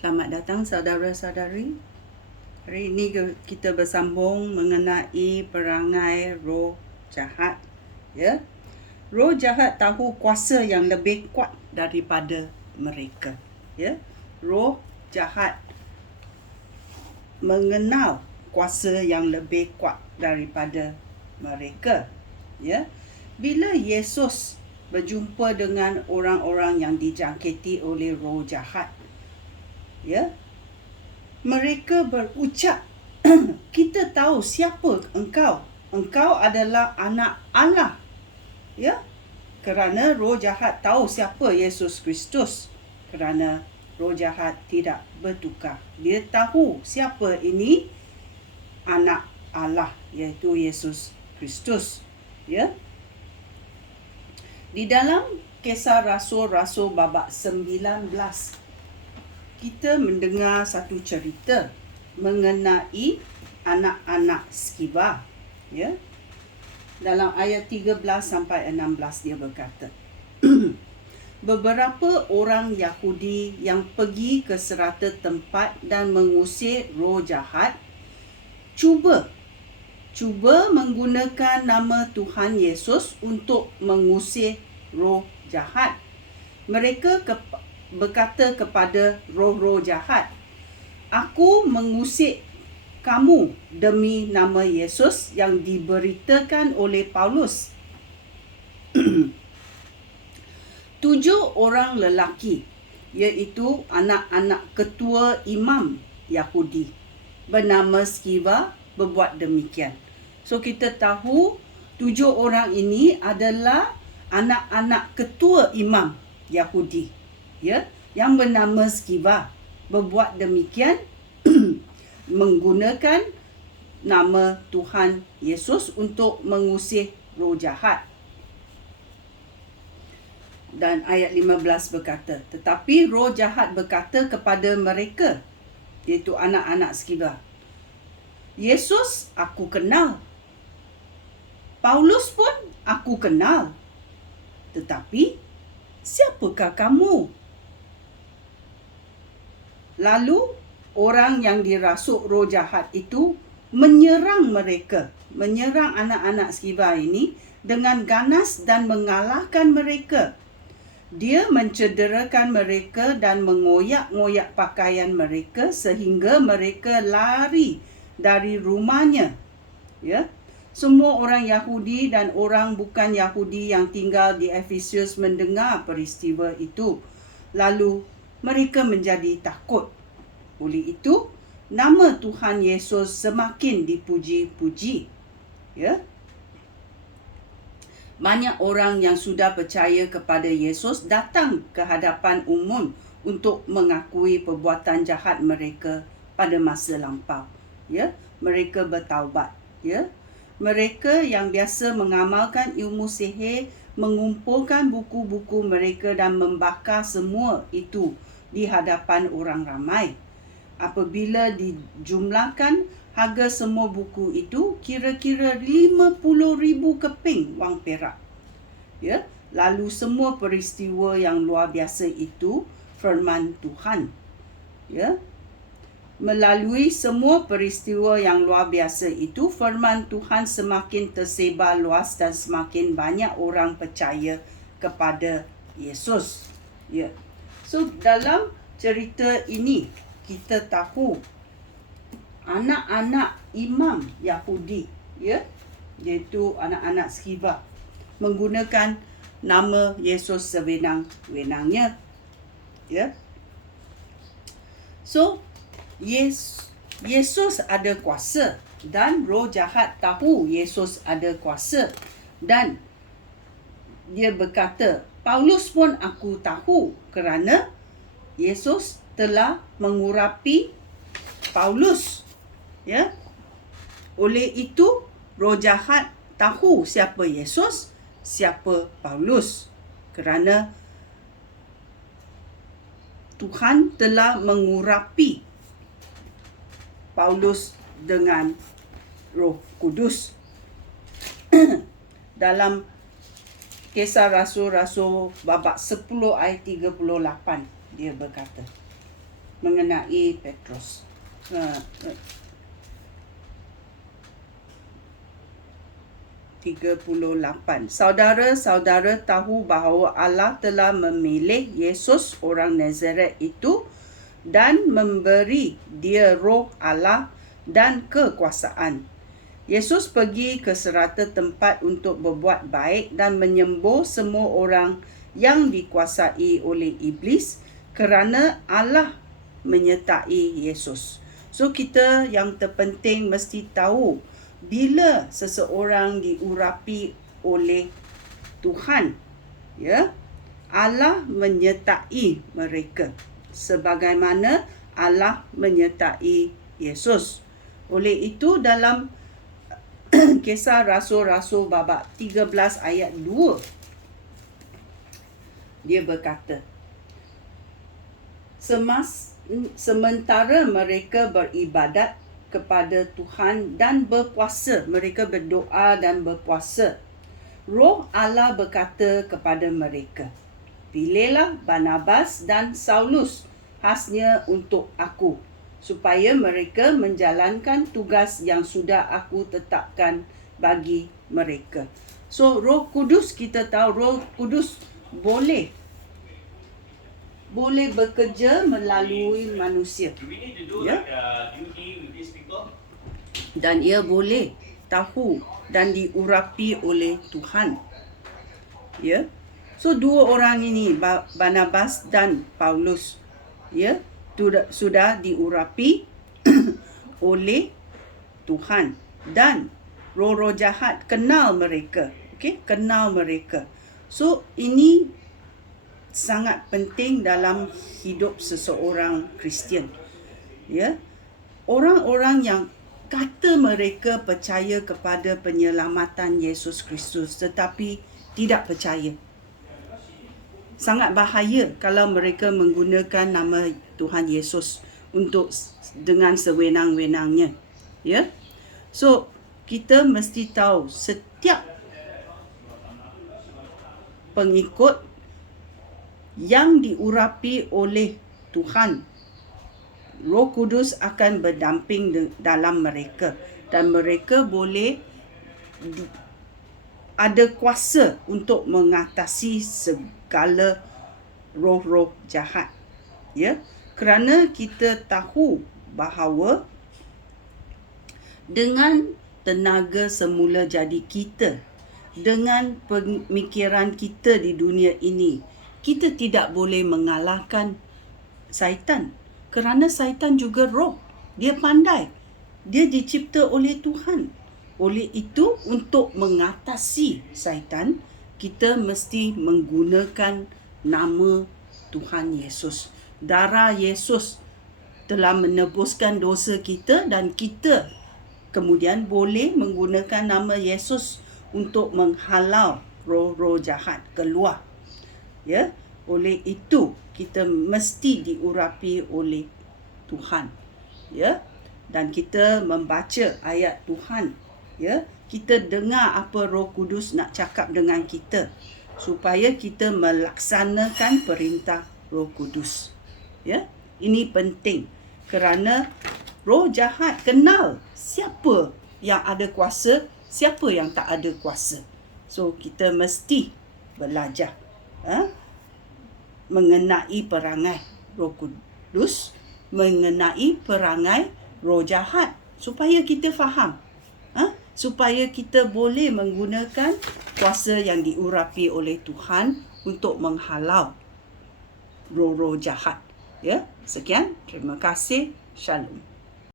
Selamat datang saudara-saudari. Hari ini kita bersambung mengenai perangai roh jahat. Ya, roh jahat tahu kuasa yang lebih kuat daripada mereka. Ya, roh jahat mengenal kuasa yang lebih kuat daripada mereka. Ya, bila Yesus berjumpa dengan orang-orang yang dijangkiti oleh roh jahat, ya, mereka berucap, kita tahu siapa engkau. Engkau adalah anak Allah. Ya, kerana roh jahat tahu siapa Yesus Kristus. Kerana roh jahat tidak bertukar. Dia tahu siapa ini anak Allah, iaitu Yesus Kristus. Ya. Di dalam Kisah Rasul-Rasul babak 19, kita mendengar satu cerita mengenai anak-anak Skiba. Ya. Dalam ayat 13 sampai 16 dia berkata, beberapa orang Yahudi yang pergi ke serata tempat dan mengusir roh jahat cuba menggunakan nama Tuhan Yesus untuk mengusir roh jahat. Mereka berkata kepada roh-roh jahat, aku mengusir kamu demi nama Yesus yang diberitakan oleh Paulus. 7 orang lelaki, iaitu anak-anak ketua imam Yahudi bernama Skiba berbuat demikian. So kita tahu 7 orang ini adalah anak-anak ketua imam Yahudi, ya, yang bernama Skiba berbuat demikian menggunakan nama Tuhan Yesus untuk mengusir roh jahat. Dan ayat 15 berkata, tetapi roh jahat berkata kepada mereka, iaitu anak-anak Skiba, Yesus aku kenal, Paulus pun aku kenal, tetapi siapakah kamu? Lalu orang yang dirasuk roh jahat itu menyerang anak-anak Skiba ini dengan ganas dan mengalahkan mereka. Dia mencederakan mereka dan mengoyak-ngoyak pakaian mereka sehingga mereka lari dari rumahnya. Ya. Semua orang Yahudi dan orang bukan Yahudi yang tinggal di Efesus mendengar peristiwa itu. Lalu mereka menjadi takut. Oleh itu, nama Tuhan Yesus semakin dipuji-puji. Ya. Banyak orang yang sudah percaya kepada Yesus datang ke hadapan umum untuk mengakui perbuatan jahat mereka pada masa lampau. Ya, mereka bertaubat. Ya, mereka yang biasa mengamalkan ilmu sihir mengumpulkan buku-buku mereka dan membakar semua itu di hadapan orang ramai. Apabila dijumlahkan, harga semua buku itu kira-kira 50,000 keping wang perak. Ya, lalu semua peristiwa yang luar biasa itu firman Tuhan. Ya. Melalui semua peristiwa yang luar biasa itu, firman Tuhan semakin tersebar luas dan semakin banyak orang percaya kepada Yesus. Ya. So dalam cerita ini kita tahu anak-anak imam Yahudi, ya, iaitu anak-anak Skiba, menggunakan nama Yesus sewenang-wenangnya. Ya. So Yesus ada kuasa dan roh jahat tahu Yesus ada kuasa, dan dia berkata, Paulus pun aku tahu kerana Yesus telah mengurapi Paulus. Ya. Oleh itu roh jahat tahu siapa Yesus, siapa Paulus, kerana Tuhan telah mengurapi Paulus dengan Roh Kudus. Dalam Kisah Rasul-Rasul babak 10 ayat 38 dia berkata, mengenai Petrus. 38. Saudara-saudara tahu bahawa Allah telah memilih Yesus orang Nazaret itu dan memberi dia roh Allah dan kekuasaan. Yesus pergi ke serata tempat untuk berbuat baik dan menyembuh semua orang yang dikuasai oleh iblis kerana Allah menyertai Yesus. So kita yang terpenting mesti tahu bila seseorang diurapi oleh Tuhan, ya, Allah menyertai mereka sebagaimana Allah menyertai Yesus. Oleh itu dalam Kisah Rasul-Rasul babak 13 ayat 2 dia berkata, sementara mereka beribadat kepada Tuhan dan berpuasa, mereka berdoa dan berpuasa, Roh Allah berkata kepada mereka, pilihlah Barnabas dan Saulus khasnya untuk aku, supaya mereka menjalankan tugas yang sudah aku tetapkan bagi mereka. So Roh Kudus, kita tahu Roh Kudus boleh bekerja melalui manusia. Ya? Dan ia boleh tahu dan diurapi oleh Tuhan. Ya. So dua orang ini, Barnabas dan Paulus, ya, sudah diurapi oleh Tuhan dan roh-roh jahat kenal mereka. Okey, kenal mereka. So ini sangat penting dalam hidup seseorang Kristian. Ya. Orang-orang yang kata mereka percaya kepada penyelamatan Yesus Kristus tetapi tidak percaya. Sangat bahaya kalau mereka menggunakan nama Tuhan Yesus untuk dengan sewenang-wenangnya. Ya. So kita mesti tahu setiap pengikut yang diurapi oleh Tuhan, Roh Kudus akan berdamping dalam mereka dan mereka boleh ada kuasa untuk mengatasi segala roh-roh jahat. Ya, kerana kita tahu bahawa dengan tenaga semula jadi kita, dengan pemikiran kita di dunia ini, kita tidak boleh mengalahkan syaitan. Kerana syaitan juga roh. Dia pandai. Dia dicipta oleh Tuhan. Oleh itu, untuk mengatasi syaitan, kita mesti menggunakan nama Tuhan Yesus. Darah Yesus telah menebuskan dosa kita dan kita kemudian boleh menggunakan nama Yesus untuk menghalau roh-roh jahat keluar. Ya, oleh itu kita mesti diurapi oleh Tuhan. Ya, dan kita membaca ayat Tuhan. Ya, kita dengar apa Roh Kudus nak cakap dengan kita supaya kita melaksanakan perintah Roh Kudus. Ya, ini penting kerana roh jahat kenal siapa yang ada kuasa, siapa yang tak ada kuasa. So kita mesti belajar mengenai perangai Roh Kudus, mengenai perangai roh jahat supaya kita faham, supaya kita boleh menggunakan kuasa yang diurapi oleh Tuhan untuk menghalau roh-roh jahat. Ya, sekian, terima kasih, Shalom.